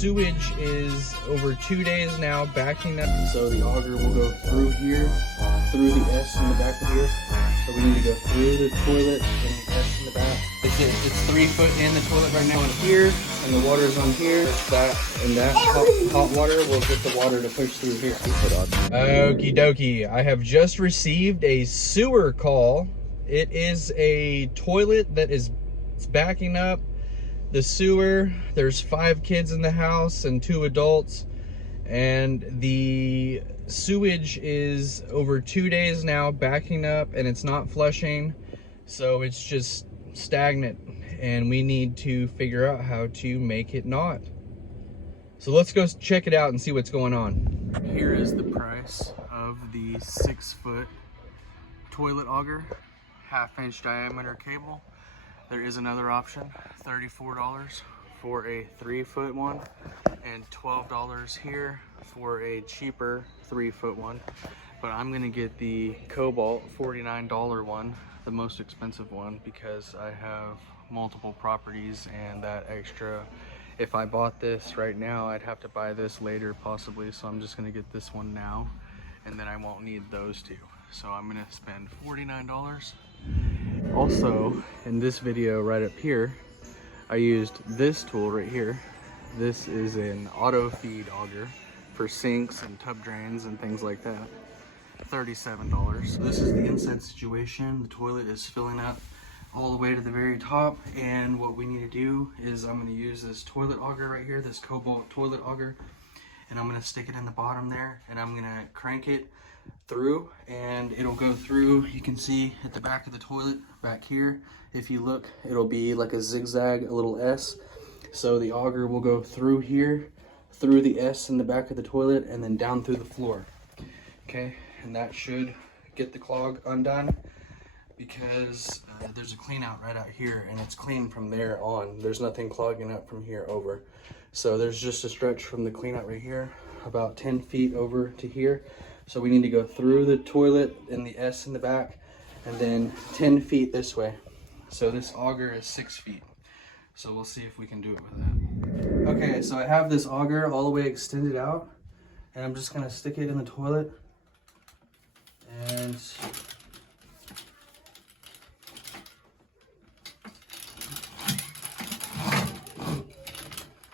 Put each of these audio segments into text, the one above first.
sewage is over 2 days now backing up. So the auger will go through here, through the S in the back of here. So we need to go through the toilet and the S in the back. It's 3 foot in the toilet right now. On here, and the water's on here. That and that hot water will get the water to push through here. Okie dokie. I have just received a sewer call. It is a toilet that is backing up the sewer. There's 5 kids in the house and 2 adults, and the sewage is over 2 days now backing up, and it's not flushing, so it's just stagnant, and we need to figure out how to make it not. So let's go check it out and see what's going on. Here is the price of the 6-foot toilet auger, 1/2-inch diameter cable. There is another option, $34 for a 3-foot one, and $12 here for a cheaper 3-foot one. But I'm gonna get the Kobalt $49 one, the most expensive one, because I have multiple properties, and that extra, if I bought this right now, I'd have to buy this later possibly. So I'm just gonna get this one now, and then I won't need those two. So I'm gonna spend $49. Also, in this video right up here, I used this tool right here. This is an auto feed auger for sinks and tub drains and things like that. $37. So this is the inside situation. The toilet is filling up all the way to the very top, and what we need to do is I'm going to use this toilet auger right here, this Kobalt toilet auger, and I'm going to stick it in the bottom there, and I'm going to crank it through, and it'll go through. You can see at the back of the toilet back here, if you look, it'll be like a zigzag, a little S. So the auger will go through here, through the S in the back of the toilet, and then down through the floor. Okay, and that should get the clog undone, because there's a clean out right out here, and it's clean from there on. There's nothing clogging up from here over. So there's just a stretch from the clean out right here, about 10 feet over to here. So we need to go through the toilet and the S in the back, and then 10 feet this way. So this auger is 6 feet. So we'll see if we can do it with that. Okay, so I have this auger all the way extended out, and I'm just gonna stick it in the toilet and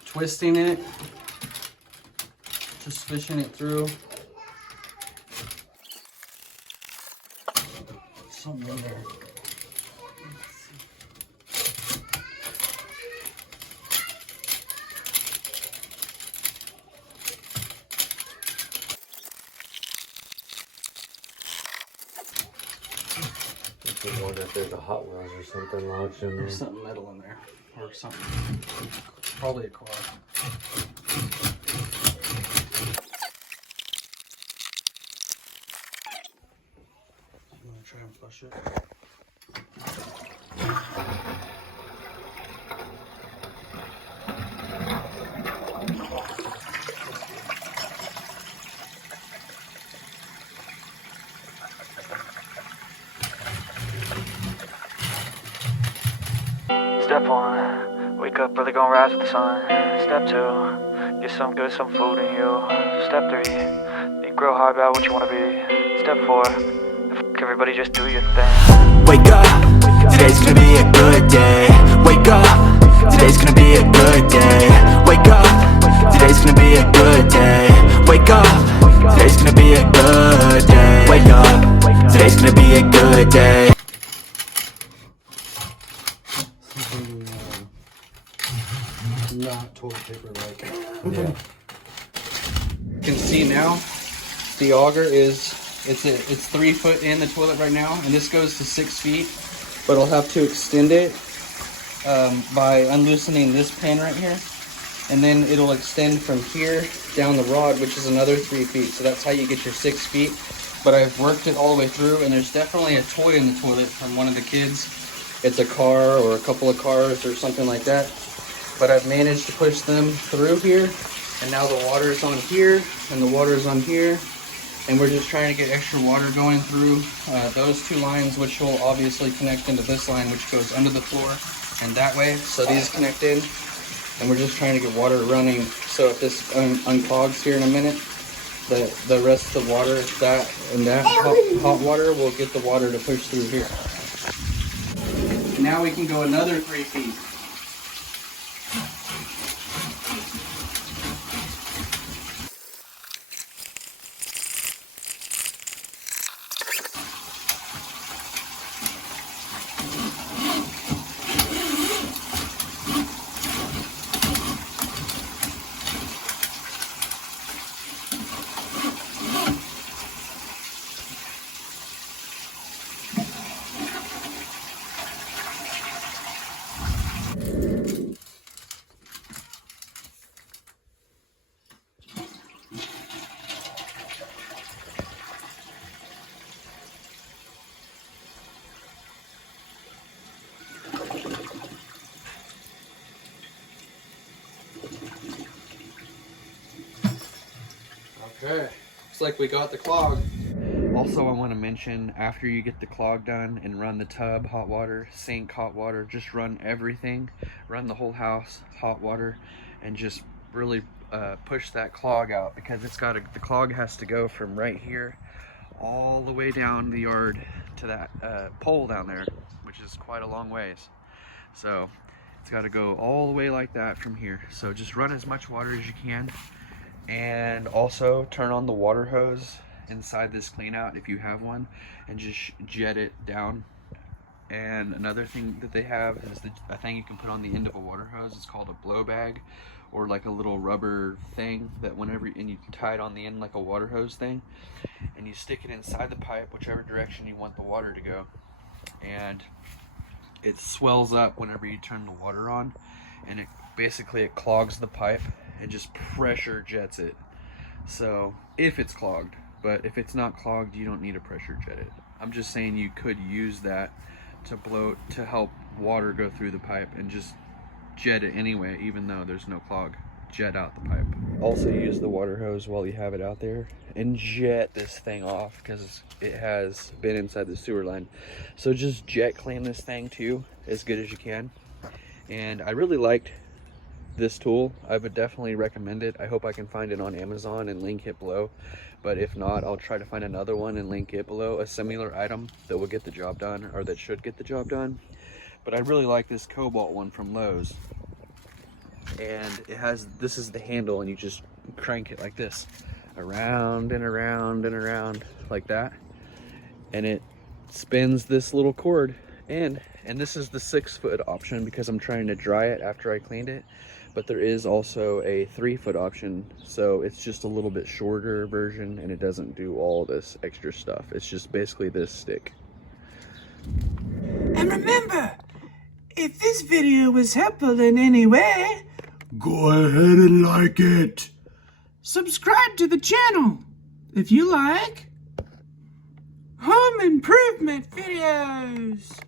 twisting it, just fishing it through. Something in there. I wonder if there's a hot wires or something lodged in there. There's something metal in there, or something. Probably a car. I'm gonna try and flush it. Step 1, wake up early, gonna rise with the sun. Step 2, get some good, some food in you. Step 3, think real hard about what you wanna be. Step 4, fuck everybody, just do your thing. Wake up, today's gonna be a good day. Wake up, today's gonna be a good day. Wake up, today's gonna be a good day. Wake up, today's gonna be a good day. Wake up, today's gonna be a good day. Not toilet paper like. Yeah. You can see now the auger is it's 3 foot in the toilet right now, and this goes to 6 feet, but I'll have to extend it by unloosening this pin right here, and then it'll extend from here down the rod, which is another 3 feet. So that's how you get your 6 feet. But I've worked it all the way through, and there's definitely a toy in the toilet from one of the kids. It's a car or a couple of cars or something like that. But I've managed to push them through here, and now the water is on here, and the water is on here, and we're just trying to get extra water going through those 2 lines, which will obviously connect into this line, which goes under the floor and that way. So these connect in, and we're just trying to get water running. So if this unclogs here in a minute, the rest of the water, that hot water will get the water to push through here. Now we can go another 3 feet. Okay, looks like we got the clog. Also, I want to mention, after you get the clog done and run the tub hot water, sink hot water, just run everything, run the whole house hot water, and just really push that clog out, because the clog has to go from right here all the way down the yard to that pole down there, which is quite a long ways. So it's got to go all the way like that from here. So just run as much water as you can, and also turn on the water hose inside this clean out if you have one, and just jet it down. And another thing that they have is a thing you can put on the end of a water hose. It's called a blow bag, or like a little rubber thing that and you tie it on the end like a water hose thing, and you stick it inside the pipe whichever direction you want the water to go, and it swells up whenever you turn the water on, and it clogs the pipe and just pressure jets it. So if it's clogged, but if it's not clogged, you don't need to pressure jet it. I'm just saying you could use that to help water go through the pipe, and just jet it anyway, even though there's no clog. Jet out the pipe. Also use the water hose while you have it out there and jet this thing off, because it has been inside the sewer line. So just jet clean this thing too as good as you can. And I really liked this tool. I would definitely recommend it. I hope I can find it on Amazon and link it below, but if not, I'll try to find another one and link it below, a similar item that will get the job done, or that should get the job done. But I really like this Kobalt one from Lowe's, and this is the handle, and you just crank it like this, around and around and around like that, and it spins this little cord. And this is the 6-foot option, because I'm trying to dry it after I cleaned it. But there is also a 3-foot option, so it's just a little bit shorter version, and it doesn't do all this extra stuff. It's just basically this stick. And remember, if this video was helpful in any way, go ahead and like it. Subscribe to the channel if you like home improvement videos.